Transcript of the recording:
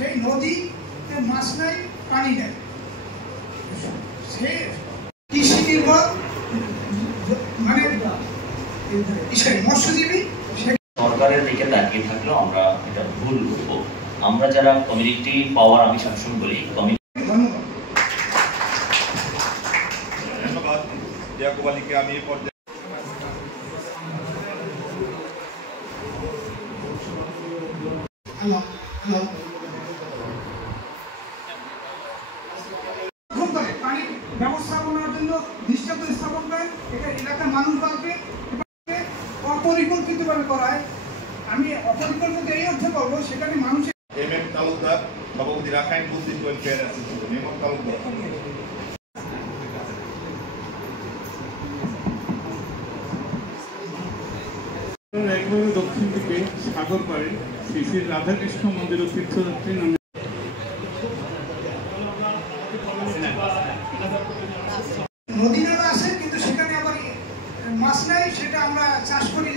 সেই নদীতে মাছ নাই, পানি নেই, সে কৃষি নির্ভর মানে মৎস্যজীবী। সরকারের দিকে তাকিয়ে থাকলেও আমরা এটা ভুল করবো। আমরা যারা কমিউনিটি পাওয়ার আমি শাসন বলি, ধন্যবাদ ইয়াকুব আলীকে। আমি এই পর্যায়ে পানির ব্যবস্থাপনার জন্য দৃষ্টান্ত স্থাপন করেন, এটা এলাকার মানুষ পাবে অপরিকল্পিতভাবে করায়। আমি অপরিকল্পিত এই অর্থে করবো, সেখানে মানুষের MM তালুকদার, সভাপতি Rakhine Buddhist welfare association. MM Talukdar. একভাবে দক্ষিণ দিকে সাগর পাড়ে শ্রী শ্রী রাধাকৃষ্ণ মন্দির ও তীর্থযাত্রী নামে নদী নালা আছে, কিন্তু সেখানে আবার মাছ নাই, সেটা আমরা চাষ করি।